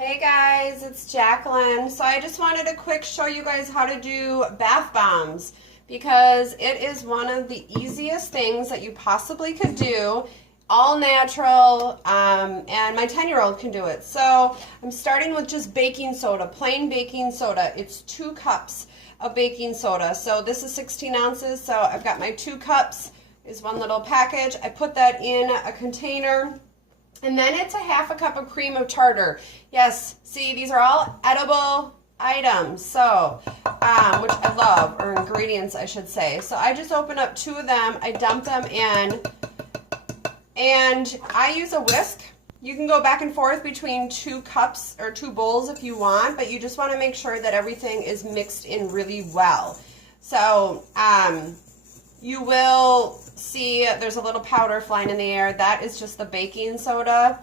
Hey guys, it's Jacqueline. So I just wanted to quick show you guys how to do bath bombs because it is one of the easiest things that you possibly could do, all natural, and my 10-year-old can do it. So I'm starting with just baking soda, plain baking soda. It's 2 cups of baking soda. So this is 16 ounces, so I've got my 2 cups is one little package. I put that in a container. And then it's a 1/2 cup of cream of tartar. Yes, see, these are all edible items, so, which I love, or ingredients, I should say. So I just open up 2 of them, I dump them in, and I use a whisk. You can go back and forth between 2 cups or 2 bowls if you want, but you just want to make sure that everything is mixed in really well. So, you will see there's a little powder flying in the air. That is just the baking soda.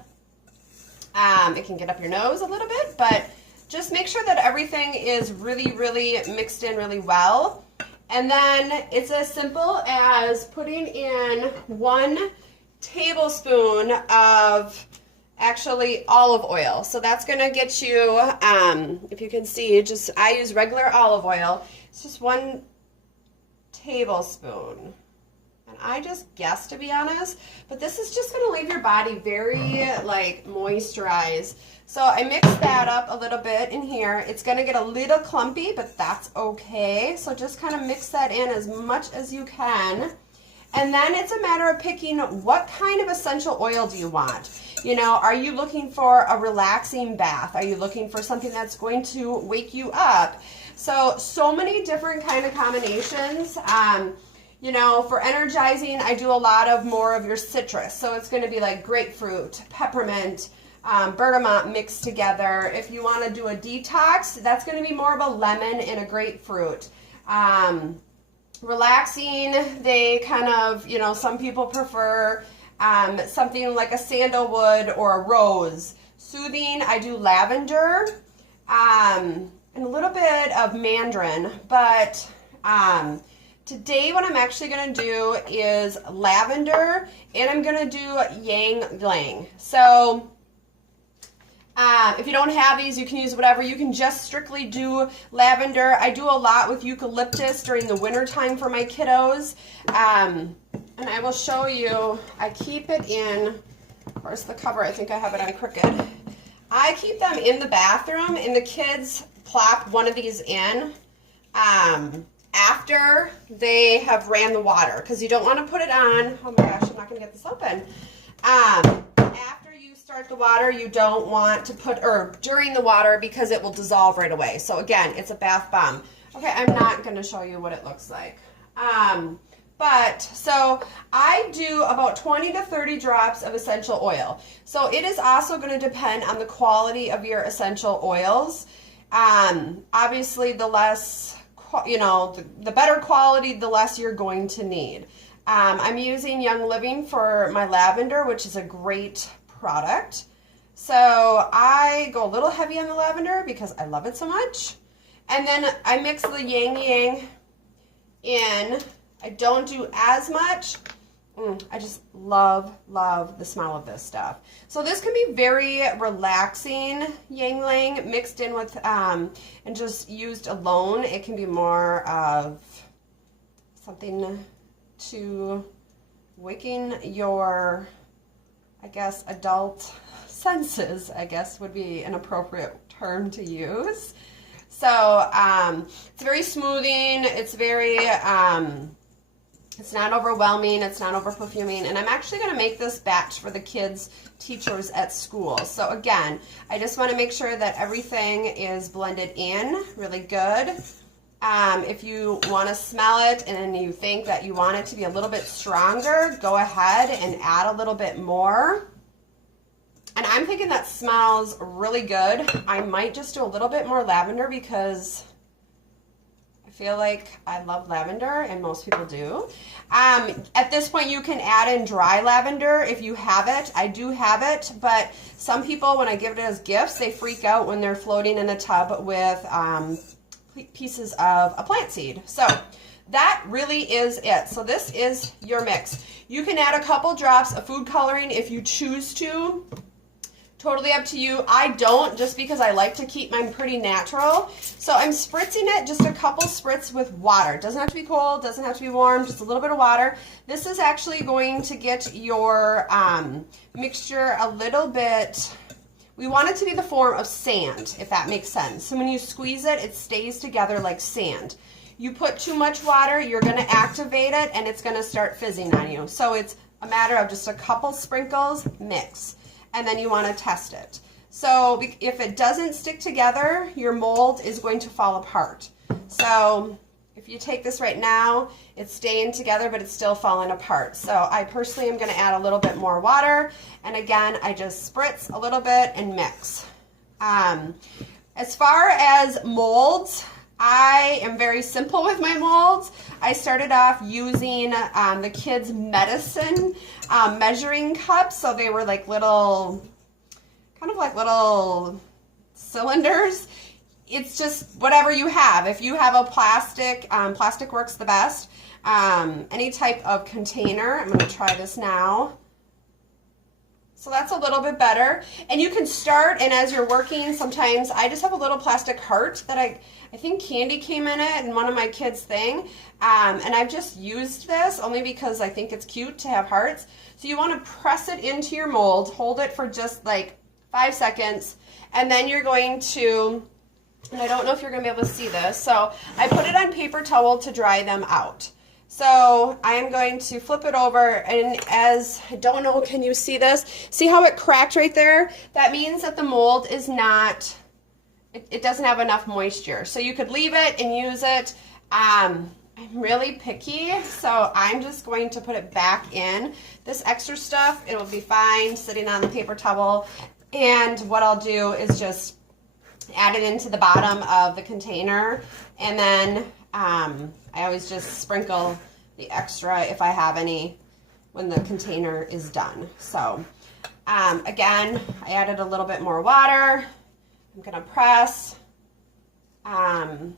It can get up your nose a little bit, but just make sure that everything is really, really mixed in really well. And then it's as simple as putting in 1 tablespoon of actually olive oil. So that's going to get you, if you can see, I use regular olive oil. It's just 1 tablespoon, and I just guessed, to be honest, but this is just going to leave your body very like moisturized. So I mix that up a little bit in here. It's going to get a little clumpy, but that's okay. So just kind of mix that in as much as you can, and then it's a matter of picking what kind of essential oil do you want. You know, are you looking for a relaxing bath? Are you looking for something that's going to wake you up? So many different kind of combinations. You know, for energizing, I do a lot of more of your citrus. So it's going to be like grapefruit, peppermint, bergamot mixed together. If you want to do a detox, that's going to be more of a lemon and a grapefruit. Relaxing, they kind of, you know, some people prefer something like a sandalwood or a rose. Soothing, I do lavender. And a little bit of mandarin, but today what I'm actually going to do is lavender, and I'm going to do Yang Lang. So if you don't have these, you can use whatever. You can just strictly do lavender. I do a lot with eucalyptus during the winter time for my kiddos, and I will show you. I keep it in, where's the cover? I think I have it on crooked. I keep them in the bathroom, and the kids plop one of these in after they have ran the water, because you don't want to put it on. Oh my gosh, I'm not going to get this open. After you start the water, you don't want to put, or during the water, because it will dissolve right away. So again, it's a bath bomb. Okay, I'm not going to show you what it looks like. So I do about 20 to 30 drops of essential oil. So it is also going to depend on the quality of your essential oils. Obviously, the less, you know, the better quality, the less you're going to need. I'm using Young Living for my lavender, which is a great product. So I go a little heavy on the lavender because I love it so much. And then I mix the Yang in. I don't do as much. I just love the smell of this stuff. So this can be very relaxing, Yang Lang, mixed in with, and just used alone. It can be more of something to waking your, I guess, adult senses, I guess would be an appropriate term to use. So it's very smoothing. It's very, it's not overwhelming, it's not over perfuming, and I'm actually going to make this batch for the kids' teachers at school. So again, I just want to make sure that everything is blended in really good. If you want to smell it and you think that you want it to be a little bit stronger, go ahead and add a little bit more. And I'm thinking that smells really good. I might just do a little bit more lavender because I feel like I love lavender, and most people do. At this point, you can add in dry lavender if you have it. I do have it, but some people, when I give it as gifts, they freak out when they're floating in the tub with pieces of a plant seed. So that really is it. So this is your mix. You can add a couple drops of food coloring if you choose to. Totally up to you. I don't, just because I like to keep mine pretty natural. So I'm spritzing it, just a couple spritz with water. It doesn't have to be cold, doesn't have to be warm, just a little bit of water. This is actually going to get your mixture a little bit, we want it to be the form of sand, if that makes sense. So when you squeeze it, it stays together like sand. You put too much water, you're gonna activate it and it's gonna start fizzing on you. So it's a matter of just a couple sprinkles, mix. And then you want to test it. So if it doesn't stick together, your mold is going to fall apart. So if you take this right now, it's staying together, but it's still falling apart. So I personally am going to add a little bit more water. And again, I just spritz a little bit and mix. As far as molds, I am very simple with my molds. I started off using the kids' medicine measuring cups. So they were like little, kind of like little cylinders. It's just whatever you have. If you have a plastic, plastic works the best. Any type of container. I'm going to try this now. So that's a little bit better. And you can start, and as you're working, sometimes I just have a little plastic heart that I think candy came in it in one of my kids' thing. And I've just used this only because I think it's cute to have hearts. So you want to press it into your mold, hold it for just like 5 seconds, and then you're going to, and I don't know if you're going to be able to see this, so I put it on paper towel to dry them out. So I am going to flip it over, and as, I don't know, can you see this? See how it cracked right there? That means that the mold is not, it doesn't have enough moisture. So you could leave it and use it. I'm really picky, so I'm just going to put it back in. This extra stuff, it will be fine sitting on the paper towel. And what I'll do is just add it into the bottom of the container, and then I always just sprinkle the extra if I have any when the container is done. So again, I added a little bit more water. I'm gonna press down,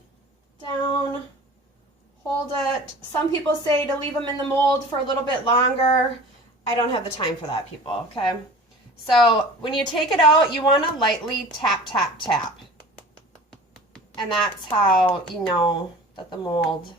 hold it. Some people say to leave them in the mold for a little bit longer. I don't have the time for that, people, okay? So when you take it out, you want to lightly tap, tap, tap. And that's how you know that the mold,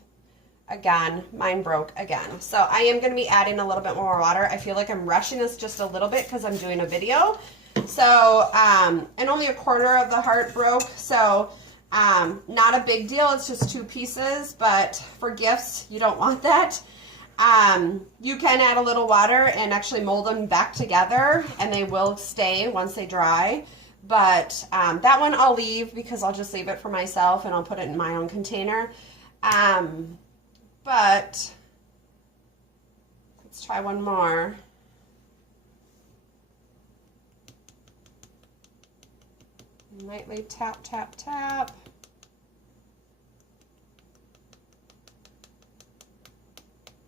again, mine broke again. So I am going to be adding a little bit more water. I feel like I'm rushing this just a little bit because I'm doing a video. So, and only a quarter of the heart broke. So not a big deal. It's just 2 pieces, but for gifts, you don't want that. You can add a little water and actually mold them back together, and they will stay once they dry. But that one I'll leave because I'll just leave it for myself and I'll put it in my own container. But let's try one more. Lightly tap, tap, tap.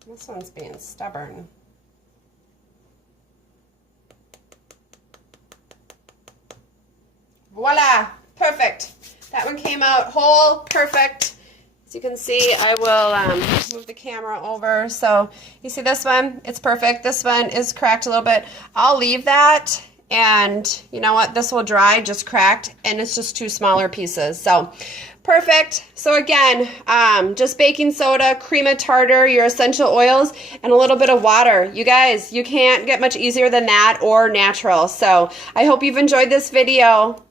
This one's being stubborn. Voila! Perfect. That one came out whole, perfect. As you can see, I will move the camera over. So you see this one? It's perfect. This one is cracked a little bit. I'll leave that. And you know what? This will dry, just cracked, and it's just 2 smaller pieces. So perfect. So again, just baking soda, cream of tartar, your essential oils, and a little bit of water. You guys, you can't get much easier than that or natural. So I hope you've enjoyed this video.